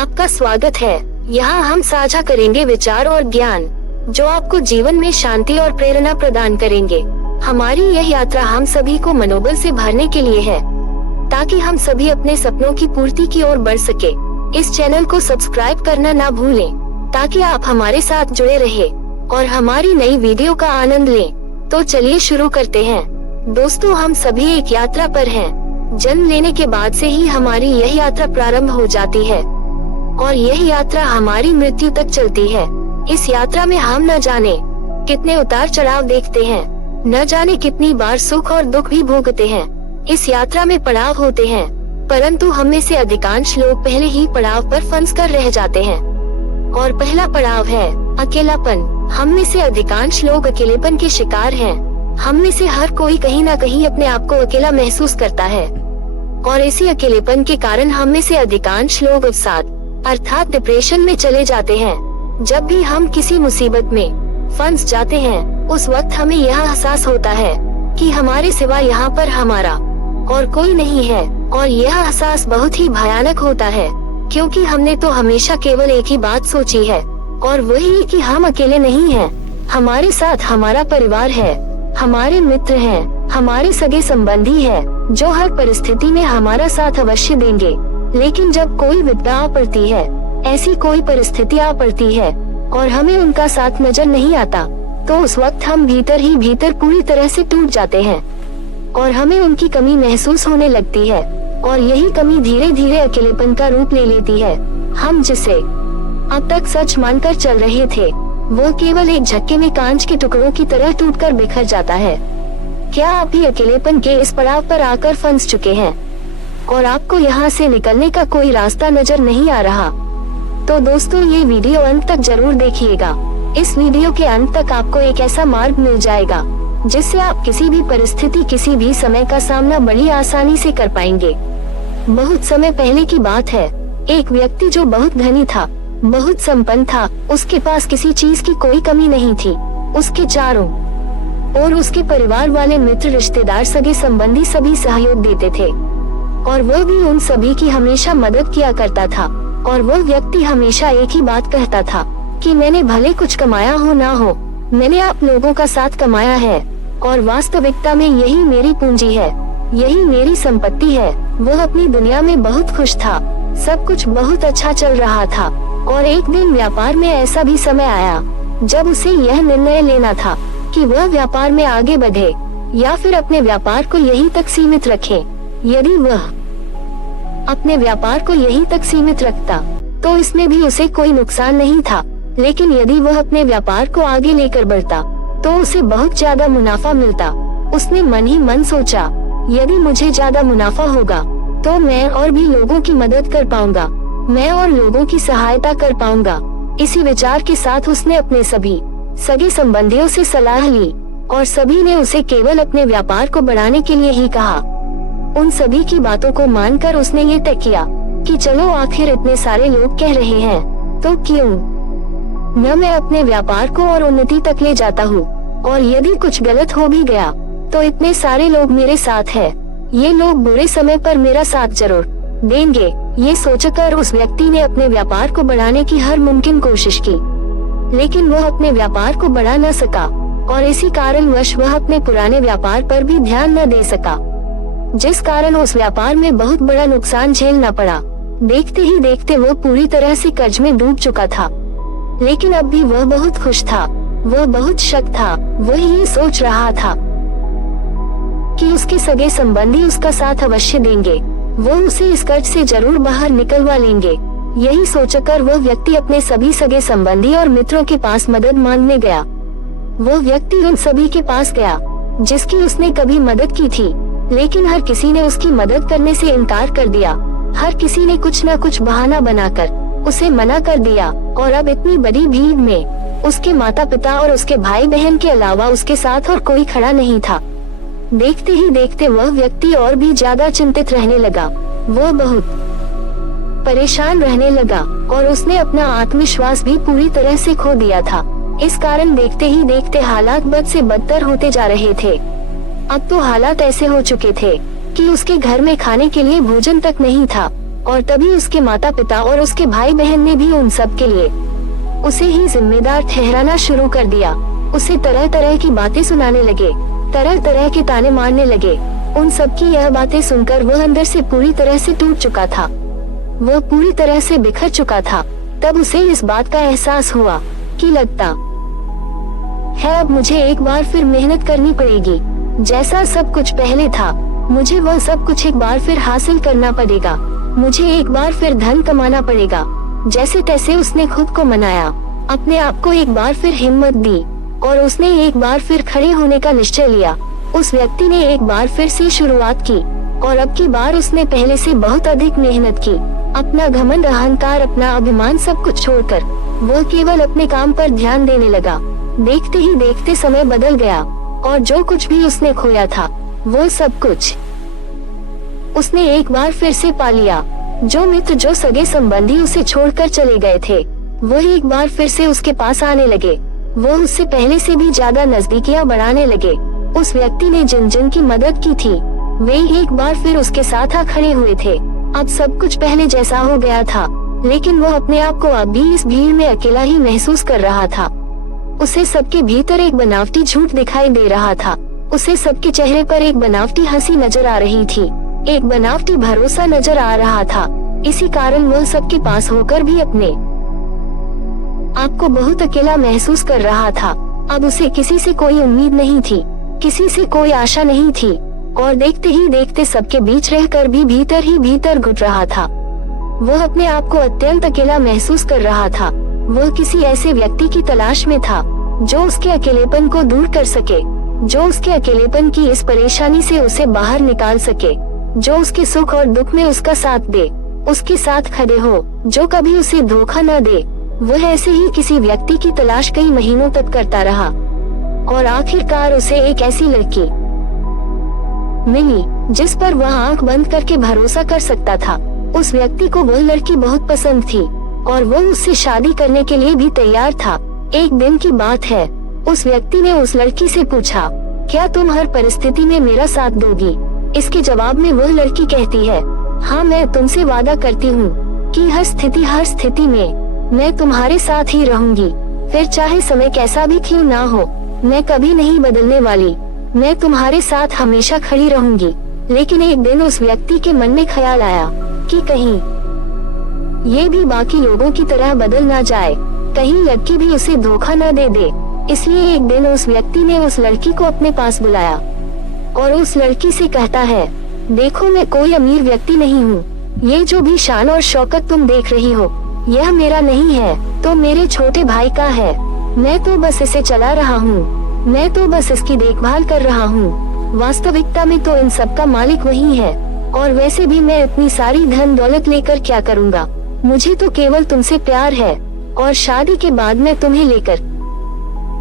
आपका स्वागत है। यहाँ हम साझा करेंगे विचार और ज्ञान जो आपको जीवन में शांति और प्रेरणा प्रदान करेंगे। हमारी यह यात्रा हम सभी को मनोबल से भरने के लिए है, ताकि हम सभी अपने सपनों की पूर्ति की ओर बढ़ सके। इस चैनल को सब्सक्राइब करना ना भूलें, ताकि आप हमारे साथ जुड़े रहे और हमारी नई वीडियो का आनंद लें। तो चलिए शुरू करते हैं। दोस्तों, हम सभी एक यात्रा पर हैं। जन्म लेने के बाद से ही हमारी यह यात्रा प्रारंभ हो जाती है और यह यात्रा हमारी मृत्यु तक चलती है। इस यात्रा में हम न जाने कितने उतार चढ़ाव देखते हैं, न जाने कितनी बार सुख और दुख भी भोगते हैं। इस यात्रा में पड़ाव होते हैं, परंतु हम में से अधिकांश लोग पहले ही पड़ाव पर फंस कर रह जाते हैं। और पहला पड़ाव है अकेलापन। हम में से अधिकांश लोग अकेलेपन के शिकार हैं। हम में से हर कोई कहीं न कहीं अपने आप को अकेला महसूस करता है और इसी अकेलेपन के कारण हम में से अधिकांश लोग अवसाद अर्थात डिप्रेशन में चले जाते हैं। जब भी हम किसी मुसीबत में फंस जाते हैं, उस वक्त हमें यह एहसास होता है कि हमारे सिवा यहाँ पर हमारा और कोई नहीं है। और यह एहसास बहुत ही भयानक होता है, क्योंकि हमने तो हमेशा केवल एक ही बात सोची है, और वही कि हम अकेले नहीं हैं। हमारे साथ हमारा परिवार है, हमारे मित्र हैं, हमारे सगे संबंधी हैं, जो हर परिस्थिति में हमारा साथ अवश्य देंगे। लेकिन जब कोई विपदा आ पड़ती है, ऐसी कोई परिस्थिति आ पड़ती है और हमें उनका साथ नजर नहीं आता, तो उस वक्त हम भीतर ही भीतर पूरी तरह से टूट जाते हैं और हमें उनकी कमी महसूस होने लगती है। और यही कमी धीरे धीरे अकेलेपन का रूप ले लेती है। हम जिसे अब तक सच मानकर चल रहे थे, वो केवल एक झटके में कांच के टुकड़ों की तरह टूटकर बिखर जाता है। क्या आप भी अकेलेपन के इस पड़ाव पर आकर फंस चुके हैं और आपको यहाँ से निकलने का कोई रास्ता नजर नहीं आ रहा? तो दोस्तों, ये वीडियो अंत तक जरूर देखिएगा। इस वीडियो के अंत तक आपको एक ऐसा मार्ग मिल जाएगा जिससे आप किसी भी परिस्थिति, किसी भी समय का सामना बड़ी आसानी से कर पाएंगे। बहुत समय पहले की बात है, एक व्यक्ति जो बहुत धनी था, बहुत संपन्न था, उसके पास किसी चीज की कोई कमी नहीं थी। उसके चारों और उसके परिवार वाले, मित्र, रिश्तेदार, सगे संबंधी सभी सहयोग देते थे और वह भी उन सभी की हमेशा मदद किया करता था। और वह व्यक्ति हमेशा एक ही बात कहता था कि मैंने भले कुछ कमाया हो ना हो, मैंने आप लोगों का साथ कमाया है और वास्तविकता में यही मेरी पूंजी है, यही मेरी संपत्ति है। वह अपनी दुनिया में बहुत खुश था, सब कुछ बहुत अच्छा चल रहा था। और एक दिन व्यापार में ऐसा भी समय आया जब उसे यह निर्णय लेना था कि वह व्यापार में आगे बढ़े या फिर अपने व्यापार को यहीं तक सीमित रखे। यदि वह अपने व्यापार को यहीं तक सीमित रखता तो इसमें भी उसे कोई नुकसान नहीं था, लेकिन यदि वह अपने व्यापार को आगे लेकर बढ़ता तो उसे बहुत ज्यादा मुनाफा मिलता। उसने मन ही मन सोचा, यदि मुझे ज्यादा मुनाफा होगा तो मैं और भी लोगों की मदद कर पाऊंगा, मैं और लोगों की सहायता कर पाऊंगा। इसी विचार के साथ उसने अपने सभी सगे संबंधियों से सलाह ली और सभी ने उसे केवल अपने व्यापार को बढ़ाने के लिए ही कहा। उन सभी की बातों को मानकर उसने ये तय किया कि चलो, आखिर इतने सारे लोग कह रहे हैं तो क्यों न मैं अपने व्यापार को और उन्नति तक ले जाता हूँ, और यदि कुछ गलत हो भी गया तो इतने सारे लोग मेरे साथ हैं, ये लोग बुरे समय पर मेरा साथ जरूर देंगे। ये सोचकर उस व्यक्ति ने अपने व्यापार को बढ़ाने की हर मुमकिन कोशिश की, लेकिन वह अपने व्यापार को बढ़ा न सका और इसी कारणवश वह अपने पुराने व्यापार पर भी ध्यान न दे सका, जिस कारण उस व्यापार में बहुत बड़ा नुकसान झेलना पड़ा। देखते ही देखते वह पूरी तरह से कर्ज में डूब चुका था, लेकिन अब भी वह बहुत खुश था, वह बहुत शक था। वह ये सोच रहा था कि उसके सगे संबंधी उसका साथ अवश्य देंगे, वो उसे इस कर्ज से जरूर बाहर निकलवा लेंगे। यही सोचकर वह व्यक्ति अपने सभी सगे संबंधी और मित्रों के पास मदद मांगने गया। वह व्यक्ति उन सभी के पास गया जिसकी उसने कभी मदद की थी, लेकिन हर किसी ने उसकी मदद करने से इनकार कर दिया। हर किसी ने कुछ न कुछ बहाना बनाकर उसे मना कर दिया और अब इतनी बड़ी भीड़ में उसके माता पिता और उसके भाई बहन के अलावा उसके साथ और कोई खड़ा नहीं था। देखते ही देखते वह व्यक्ति और भी ज्यादा चिंतित रहने लगा, वह बहुत परेशान रहने लगा और उसने अपना आत्मविश्वास भी पूरी तरह से खो दिया था। इस कारण देखते ही देखते हालात बद से बदतर होते जा रहे थे। अब तो हालात ऐसे हो चुके थे कि उसके घर में खाने के लिए भोजन तक नहीं था और तभी उसके माता पिता और उसके भाई बहन ने भी उन सब के लिए उसे ही जिम्मेदार ठहराना शुरू कर दिया। उसे तरह तरह की बातें सुनाने लगे, तरह तरह के ताने मारने लगे। उन सब की यह बातें सुनकर वह अंदर से पूरी तरह से टूट चुका था, वह पूरी तरह से बिखर चुका था। तब उसे इस बात का एहसास हुआ कि लगता है अब मुझे एक बार फिर मेहनत करनी पड़ेगी। जैसा सब कुछ पहले था, मुझे वह सब कुछ एक बार फिर हासिल करना पड़ेगा। मुझे एक बार फिर धन कमाना पड़ेगा। जैसे तैसे उसने खुद को मनाया, अपने आप को एक बार फिर हिम्मत दी और उसने एक बार फिर खड़े होने का निश्चय लिया। उस व्यक्ति ने एक बार फिर से शुरुआत की और अब की बार उसने पहले से बहुत अधिक मेहनत की। अपना घमंड, अहंकार, अपना अभिमान सब कुछ छोड़कर वह केवल अपने काम पर ध्यान देने लगा। देखते ही देखते समय बदल गया और जो कुछ भी उसने खोया था वो सब कुछ उसने एक बार फिर से पा लिया। जो मित्र, जो सगे संबंधी उसे छोड़कर चले गए थे, वो एक बार फिर से उसके पास आने लगे। वो उससे पहले से भी ज्यादा नजदीकियां बढ़ाने लगे। उस व्यक्ति ने जिन जिन की मदद की थी, वे एक बार फिर उसके साथ आ खड़े हुए थे। अब सब कुछ पहले जैसा हो गया था, लेकिन वो अपने आप को अब भी इस भीड़ में अकेला ही महसूस कर रहा था। उसे सबके भीतर एक बनावटी झूठ दिखाई दे रहा था। उसे सबके चेहरे पर एक बनावटी हंसी नजर आ रही थी, एक बनावटी भरोसा नजर आ रहा था। इसी कारण वह सबके पास होकर भी अपने आप को बहुत अकेला महसूस कर रहा था। अब उसे किसी से कोई उम्मीद नहीं थी, किसी से कोई आशा नहीं थी और देखते ही देखते सबके बीच रहकर भी भीतर ही भीतर घुट रहा था। वह अपने आप को अत्यंत अकेला महसूस कर रहा था। वह किसी ऐसे व्यक्ति की तलाश में था जो उसके अकेलेपन को दूर कर सके, जो उसके अकेलेपन की इस परेशानी से उसे बाहर निकाल सके, जो उसके सुख और दुख में उसका साथ दे, उसके साथ खड़े हो, जो कभी उसे धोखा न दे। वह ऐसे ही किसी व्यक्ति की तलाश कई महीनों तक करता रहा और आखिरकार उसे एक ऐसी लड़की मिली जिस पर वह आंख बंद करके भरोसा कर सकता था। उस व्यक्ति को वह लड़की बहुत पसंद थी और वो उससे शादी करने के लिए भी तैयार था। एक दिन की बात है, उस व्यक्ति ने उस लड़की से पूछा, क्या तुम हर परिस्थिति में मेरा साथ दोगी? इसके जवाब में वह लड़की कहती है, हाँ, मैं तुमसे वादा करती हूँ कि हर स्थिति में मैं तुम्हारे साथ ही रहूंगी। फिर चाहे समय कैसा भी क्यों ना हो, मैं कभी नहीं बदलने वाली। मैं तुम्हारे साथ हमेशा खड़ी रहूंगी। लेकिन एक दिन उस व्यक्ति के मन में ख्याल आया कि कहीं ये भी बाकी लोगों की तरह बदल ना जाए, कहीं लड़की भी उसे धोखा न दे दे। इसलिए एक दिन उस व्यक्ति ने उस लड़की को अपने पास बुलाया और उस लड़की से कहता है, देखो, मैं कोई अमीर व्यक्ति नहीं हूँ। ये जो भी शान और शौकत तुम देख रही हो, यह मेरा नहीं है, तो मेरे छोटे भाई का है। मैं तो बस इसे चला रहा हूँ, मैं तो बस इसकी देखभाल कर रहा हूँ। वास्तविकता में तो इन सब का मालिक वही है। और वैसे भी मैं इतनी सारी धन दौलत लेकर क्या करूँगा? मुझे तो केवल तुमसे प्यार है और शादी के बाद मैं तुम्हें लेकर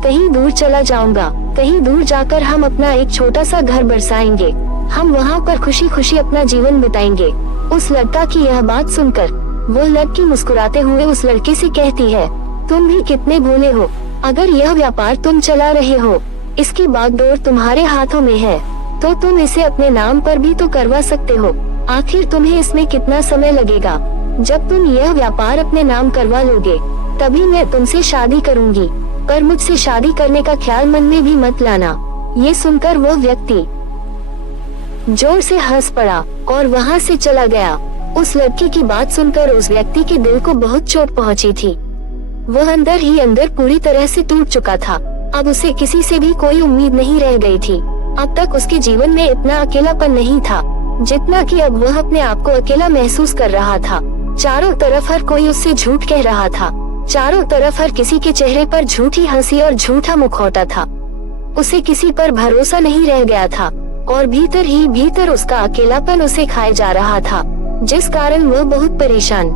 कहीं दूर चला जाऊंगा। कहीं दूर जाकर हम अपना एक छोटा सा घर बसाएंगे। हम वहाँ पर खुशी खुशी अपना जीवन बिताएंगे। उस लड़का की यह बात सुनकर वो लड़की मुस्कुराते हुए उस लड़के से कहती है, तुम भी कितने भोले हो। अगर यह व्यापार तुम चला रहे हो, इसकी बागडोर तुम्हारे हाथों में है, तो तुम इसे अपने नाम पर भी तो करवा सकते हो। आखिर तुम्हें इसमें कितना समय लगेगा? जब तुम यह व्यापार अपने नाम करवा लोगे, तभी मैं तुमसे शादी करूंगी। पर मुझसे शादी करने का ख्याल मन में भी मत लाना। ये सुनकर वो व्यक्ति जोर से हंस पड़ा और वहाँ से चला गया। उस लड़की की बात सुनकर उस व्यक्ति के दिल को बहुत चोट पहुँची थी। वह अंदर ही अंदर पूरी तरह से टूट चुका था। अब उसे किसी से भी कोई उम्मीद नहीं रह गई थी। अब तक उसके जीवन में इतना अकेलापन नहीं था जितना कि अब वह अपने आप को अकेला महसूस कर रहा था। चारों तरफ हर कोई उससे झूठ कह रहा था। चारों तरफ हर किसी के चेहरे पर झूठी हंसी और झूठा मुखौटा था। उसे किसी पर भरोसा नहीं रह गया था और भीतर ही भीतर उसका अकेलापन उसे खाए जा रहा था, जिस कारण वह बहुत परेशान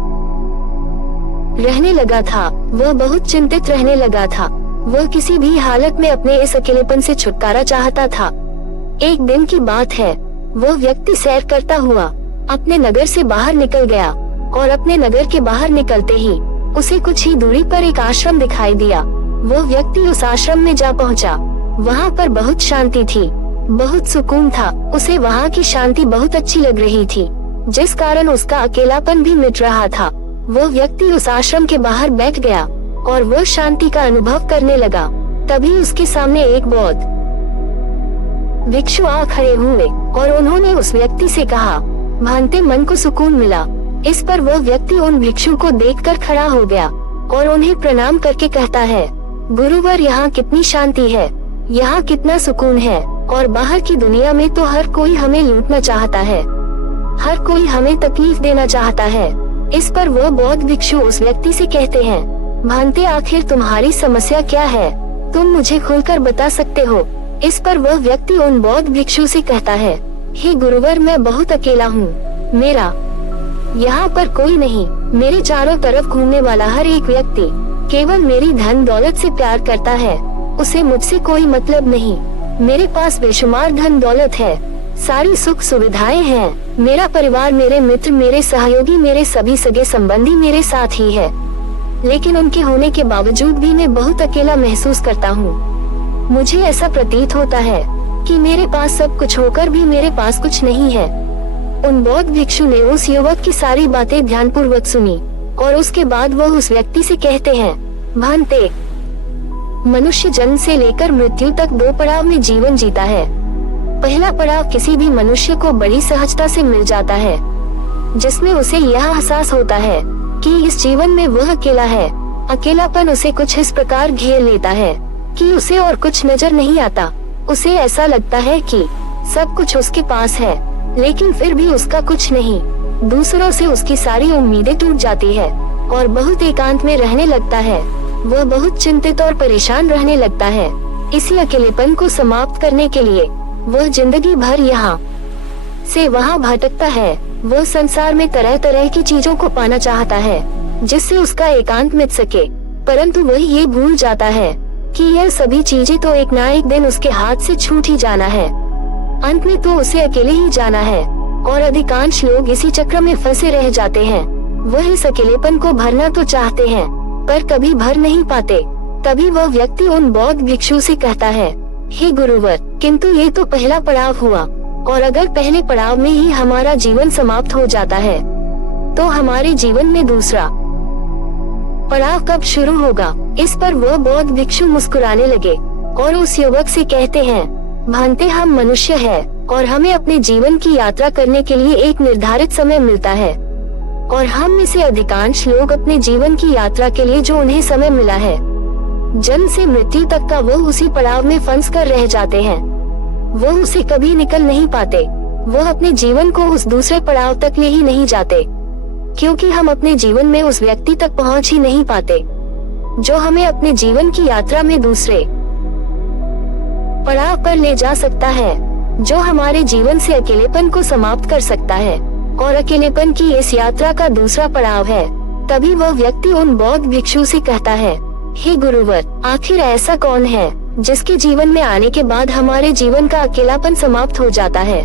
रहने लगा था। वह बहुत चिंतित रहने लगा था। वह किसी भी हालत में अपने इस अकेलेपन से छुटकारा चाहता था। एक दिन की बात है, वह व्यक्ति सैर करता हुआ अपने नगर से बाहर निकल गया और अपने नगर के बाहर निकलते ही उसे कुछ ही दूरी पर एक आश्रम दिखाई दिया। वह व्यक्ति उस आश्रम में जा पहुंचा। वहाँ पर बहुत शांति थी, बहुत सुकून था। उसे वहाँ की शांति बहुत अच्छी लग रही थी। जिस कारण उसका अकेलापन भी मिट रहा था। वो व्यक्ति उस आश्रम के बाहर बैठ गया और वो शांति का अनुभव करने लगा। तभी उसके सामने एक बौद्ध भिक्षु आ खड़े हुए और उन्होंने उस व्यक्ति से कहा, भांते मन को सुकून मिला। इस पर वो व्यक्ति उन भिक्षु को देखकर खड़ा हो गया और उन्हें प्रणाम करके कहता है, गुरुवर यहाँ कितनी शांति है, यहाँ कितना सुकून है, और बाहर की दुनिया में तो हर कोई हमें लूटना चाहता है, हर कोई हमें तकलीफ देना चाहता है। इस पर वो बौद्ध भिक्षु उस व्यक्ति से कहते हैं, भांते आखिर तुम्हारी समस्या क्या है, तुम मुझे खुलकर बता सकते हो। इस पर वह व्यक्ति उन बौद्ध भिक्षु से कहता है, हे गुरुवर मैं बहुत अकेला हूँ, मेरा यहाँ पर कोई नहीं, मेरे चारों तरफ घूमने वाला हर एक व्यक्ति केवल मेरी धन दौलत से प्यार करता है, उसे मुझसे कोई मतलब नहीं। मेरे पास बेशुमार धन दौलत है, सारी सुख सुविधाएं हैं, मेरा परिवार, मेरे मित्र, मेरे सहयोगी, मेरे सभी सगे संबंधी मेरे साथ ही है, लेकिन उनके होने के बावजूद भी मैं बहुत अकेला महसूस करता हूँ। मुझे ऐसा प्रतीत होता है कि मेरे पास सब कुछ होकर भी मेरे पास कुछ नहीं है। उन बौद्ध भिक्षु ने उस युवक की सारी बातें ध्यानपूर्वक सुनी और उसके बाद वह उस व्यक्ति से कहते हैं, भांते, मनुष्य जन्म से लेकर मृत्यु तक 2 पड़ाव में जीवन जीता है। पहला पड़ाव किसी भी मनुष्य को बड़ी सहजता से मिल जाता है, जिसमें उसे यह एहसास होता है कि इस जीवन में वह अकेला है। अकेलापन उसे कुछ इस प्रकार घेर लेता है कि उसे और कुछ नजर नहीं आता। उसे ऐसा लगता है कि सब कुछ उसके पास है, लेकिन फिर भी उसका कुछ नहीं। दूसरों से उसकी सारी उम्मीदें टूट जाती है और बहुत एकांत में रहने लगता है। वह बहुत चिंतित और परेशान रहने लगता है। इसी अकेलेपन को समाप्त करने के लिए वह जिंदगी भर यहाँ से वहाँ भटकता है। वह संसार में तरह तरह की चीजों को पाना चाहता है जिससे उसका एकांत मिट सके, परंतु वह ये भूल जाता है कि यह सभी चीजें तो एक ना एक दिन उसके हाथ से छूट ही जाना है। अंत में तो उसे अकेले ही जाना है और अधिकांश लोग इसी चक्र में फंसे रह जाते हैं। वह इस अकेलेपन को भरना तो चाहते हैं पर कभी भर नहीं पाते। तभी वह व्यक्ति उन बौद्ध भिक्षु से कहता है, हे गुरुवर, किंतु ये तो पहला पड़ाव हुआ, और अगर पहले पड़ाव में ही हमारा जीवन समाप्त हो जाता है तो हमारे जीवन में दूसरा पड़ाव कब शुरू होगा। इस पर वह बौद्ध भिक्षु मुस्कुराने लगे और उस युवक से कहते हैं, भांते, हम मनुष्य हैं और हमें अपने जीवन की यात्रा करने के लिए एक निर्धारित समय मिलता है, और हम में से अधिकांश लोग अपने जीवन की यात्रा के लिए जो उन्हें समय मिला है, जन्म से मृत्यु तक का, वो उसी पड़ाव में फंस कर रह जाते हैं। वो उसे कभी निकल नहीं पाते। वो अपने जीवन को उस दूसरे पड़ाव तक ले ही नहीं जाते, क्योंकि हम अपने जीवन में उस व्यक्ति तक पहुंच ही नहीं पाते जो हमें अपने जीवन की यात्रा में दूसरे पड़ाव पर ले जा सकता है, जो हमारे जीवन से अकेलेपन को समाप्त कर सकता है, और अकेलेपन की इस यात्रा का दूसरा पड़ाव है। तभी वह व्यक्ति उन बौद्ध भिक्षु से कहता है, हे गुरुवर, आखिर ऐसा कौन है जिसके जीवन में आने के बाद हमारे जीवन का अकेलापन समाप्त हो जाता है।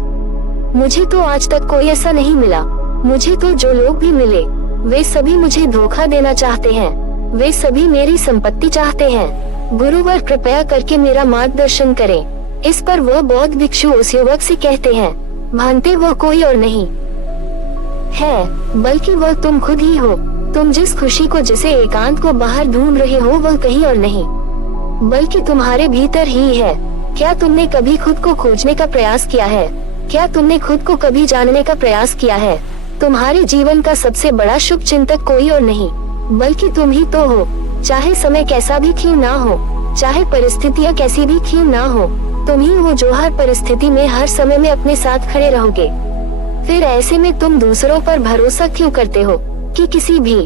मुझे तो आज तक कोई ऐसा नहीं मिला। मुझे तो जो लोग भी मिले वे सभी मुझे धोखा देना चाहते हैं, वे सभी मेरी संपत्ति चाहते हैं। गुरुवर, कृपया करके मेरा मार्गदर्शन करें। इस पर वह बौद्ध भिक्षु उस युवक से कहते हैं, भांते, वह कोई और नहीं है बल्कि वह तुम खुद ही हो। तुम जिस खुशी को, जिसे एकांत को बाहर ढूंढ रहे हो, वह कहीं और नहीं बल्कि तुम्हारे भीतर ही है। क्या तुमने कभी खुद को खोजने का प्रयास किया है? क्या तुमने खुद को कभी जानने का प्रयास किया है? तुम्हारे जीवन का सबसे बड़ा शुभ चिंतक कोई और नहीं बल्कि तुम ही तो हो। चाहे समय कैसा भी क्यों ना हो, चाहे परिस्थितियाँ कैसी भी क्यों ना हो, तुम ही हो जो हर परिस्थिति में, हर समय में अपने साथ खड़े रहोगे। फिर ऐसे में तुम दूसरों पर भरोसा क्यों करते हो कि किसी भी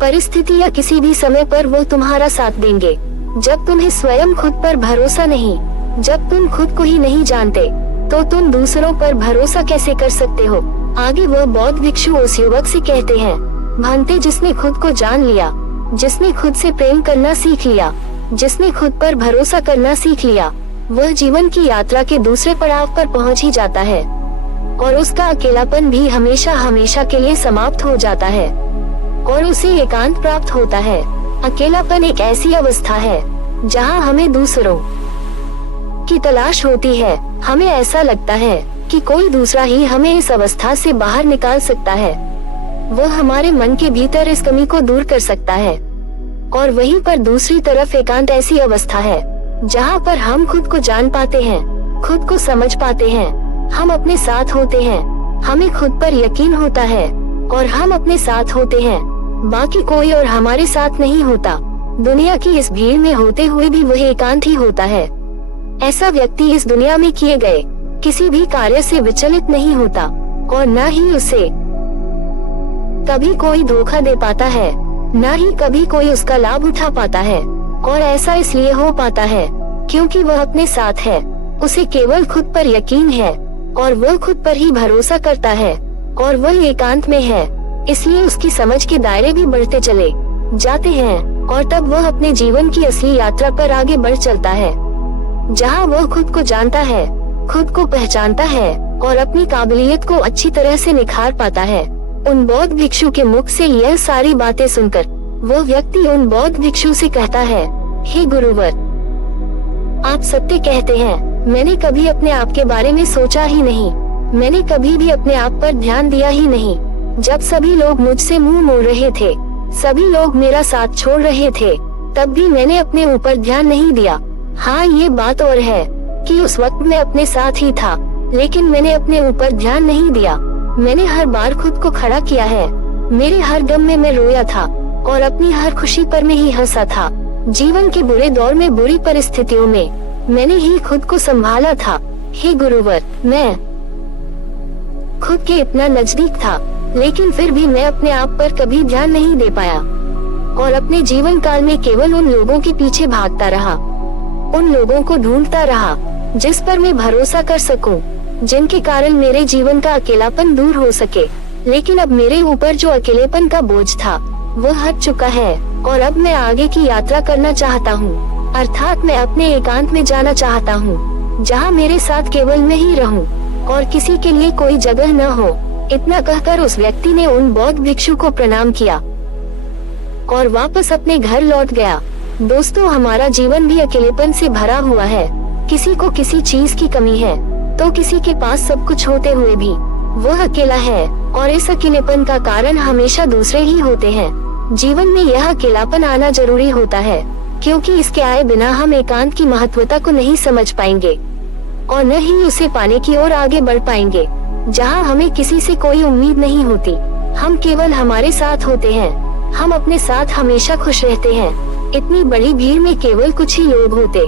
परिस्थिति या किसी भी समय पर वो तुम्हारा साथ देंगे, जब तुम्हें स्वयं खुद पर भरोसा नहीं, जब तुम खुद को ही नहीं जानते, तो तुम दूसरों पर भरोसा कैसे कर सकते हो? आगे वह बौद्ध भिक्षु उस युवक से कहते हैं, भांते, जिसने खुद को जान लिया, जिसने खुद से प्रेम करना सीख लिया, जिसने खुद पर भरोसा करना सीख लिया, वह जीवन की यात्रा के दूसरे पड़ाव पर पहुंच ही जाता है और उसका अकेलापन भी हमेशा हमेशा के लिए समाप्त हो जाता है और उसे एकांत प्राप्त होता है। अकेलापन एक ऐसी अवस्था है जहां हमें दूसरों की तलाश होती है। हमें ऐसा लगता है कि कोई दूसरा ही हमें इस अवस्था से बाहर निकाल सकता है। वह हमारे मन के भीतर इस कमी को दूर कर सकता है। और वहीं पर दूसरी तरफ एकांत ऐसी अवस्था है जहाँ पर हम खुद को जान पाते हैं, खुद को समझ पाते हैं, हम अपने साथ होते हैं, हमें खुद पर यकीन होता है और हम अपने साथ होते हैं। बाकी कोई और हमारे साथ नहीं होता। दुनिया की इस भीड़ में होते हुए भी वह एकांत ही होता है। ऐसा व्यक्ति इस दुनिया में किए गए किसी भी कार्य से विचलित नहीं होता और न ही उसे कभी कोई धोखा दे पाता है, न ही कभी कोई उसका लाभ उठा पाता है। और ऐसा इसलिए हो पाता है क्योंकि वह अपने साथ है, उसे केवल खुद पर यकीन है और वह खुद पर ही भरोसा करता है और वह एकांत में है। इसलिए उसकी समझ के दायरे भी बढ़ते चले जाते हैं और तब वह अपने जीवन की असली यात्रा पर आगे बढ़ चलता है, जहाँ वह खुद को जानता है, खुद को पहचानता है और अपनी काबिलियत को अच्छी तरह से निखार पाता है। उन बौद्ध भिक्षु के मुख से यह सारी बातें सुनकर वो व्यक्ति उन बौद्ध भिक्षु से कहता है, हे गुरुवर, आप सत्य कहते हैं। मैंने कभी अपने आप के बारे में सोचा ही नहीं, मैंने कभी भी अपने आप पर ध्यान दिया ही नहीं। जब सभी लोग मुझसे मुंह मोड़ रहे थे, सभी लोग मेरा साथ छोड़ रहे थे, तब भी मैंने अपने ऊपर ध्यान नहीं दिया। हाँ, ये बात और है कि उस वक्त मैं अपने साथ ही था, लेकिन मैंने अपने ऊपर ध्यान नहीं दिया। मैंने हर बार खुद को खड़ा किया है। मेरे हर गम में मैं रोया था और अपनी हर खुशी पर मैं ही हंसा था। जीवन के बुरे दौर में, बुरी परिस्थितियों में मैंने ही खुद को संभाला था। हे गुरुवर, मैं खुद के इतना नजदीक था, लेकिन फिर भी मैं अपने आप पर कभी ध्यान नहीं दे पाया और अपने जीवन काल में केवल उन लोगों के पीछे भागता रहा, उन लोगों को ढूंढता रहा जिस पर मैं भरोसा कर सकूं, जिनके कारण मेरे जीवन का अकेलापन दूर हो सके। लेकिन अब मेरे ऊपर जो अकेलेपन का बोझ था वो हट चुका है और अब मैं आगे की यात्रा करना चाहता हूँ, अर्थात मैं अपने एकांत में जाना चाहता हूँ, जहाँ मेरे साथ केवल मैं ही रहूँ और किसी के लिए कोई जगह न हो। इतना कहकर उस व्यक्ति ने उन बौद्ध भिक्षु को प्रणाम किया और वापस अपने घर लौट गया। दोस्तों, हमारा जीवन भी अकेलेपन से भरा हुआ है। किसी को किसी चीज की कमी है तो किसी के पास सब कुछ होते हुए भी वह अकेला है और इस अकेलेपन का कारण हमेशा दूसरे ही होते हैं। जीवन में यह अकेलापन आना जरूरी होता है, क्योंकि इसके आए बिना हम एकांत की महत्वता को नहीं समझ पाएंगे और न ही उसे पाने की ओर आगे बढ़ पाएंगे, जहाँ हमें किसी से कोई उम्मीद नहीं होती। हम केवल हमारे साथ होते हैं, हम अपने साथ हमेशा खुश रहते हैं। इतनी बड़ी भीड़ में केवल कुछ ही लोग होते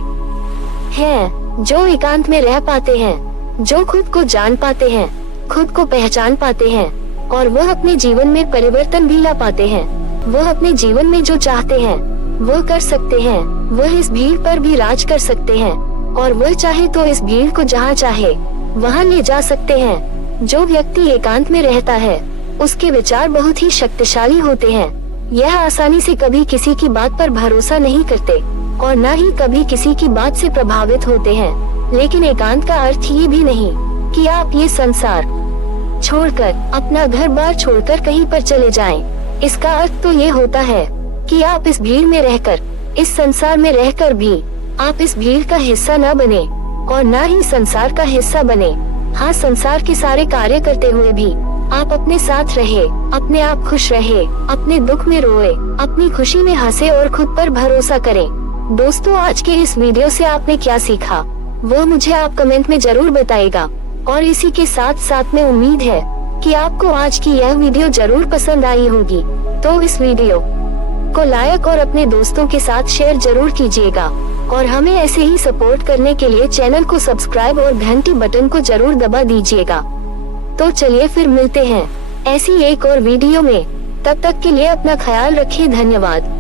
हैं जो एकांत में रह पाते हैं, जो खुद को जान पाते हैं, खुद को पहचान पाते हैं और वह अपने जीवन में परिवर्तन भी ला पाते हैं। वह अपने जीवन में जो चाहते हैं वह कर सकते हैं। वह इस भीड़ पर भी राज कर सकते हैं और वह चाहे तो इस भीड़ को जहाँ चाहे वहाँ ले जा सकते हैं। जो व्यक्ति एकांत में रहता है उसके विचार बहुत ही शक्तिशाली होते हैं। यह आसानी से कभी किसी की बात पर भरोसा नहीं करते और न ही कभी किसी की बात से प्रभावित होते हैं। लेकिन एकांत का अर्थ ये भी नहीं कि आप ये संसार छोड़कर, अपना घर बार छोड़कर कहीं पर चले जाएं। इसका अर्थ तो ये होता है कि आप इस भीड़ में रहकर, इस संसार में रहकर भी आप इस भीड़ का हिस्सा न बने और न ही संसार का हिस्सा बने। हाँ, संसार के सारे कार्य करते हुए भी आप अपने साथ रहे, अपने आप खुश रहे, अपने दुख में रोए, अपनी खुशी में हंसे और खुद पर भरोसा करें। दोस्तों, आज के इस वीडियो से आपने क्या सीखा वो मुझे आप कमेंट में जरूर बताइएगा। और इसी के साथ साथ में उम्मीद है कि आपको आज की यह वीडियो जरूर पसंद आई होगी। तो इस वीडियो को लाइक और अपने दोस्तों के साथ शेयर जरूर कीजिएगा और हमें ऐसे ही सपोर्ट करने के लिए चैनल को सब्सक्राइब और घंटी बटन को जरूर दबा दीजिएगा। तो चलिए फिर मिलते हैं ऐसी एक और वीडियो में। तब तक के लिए अपना ख्याल रखिए। धन्यवाद।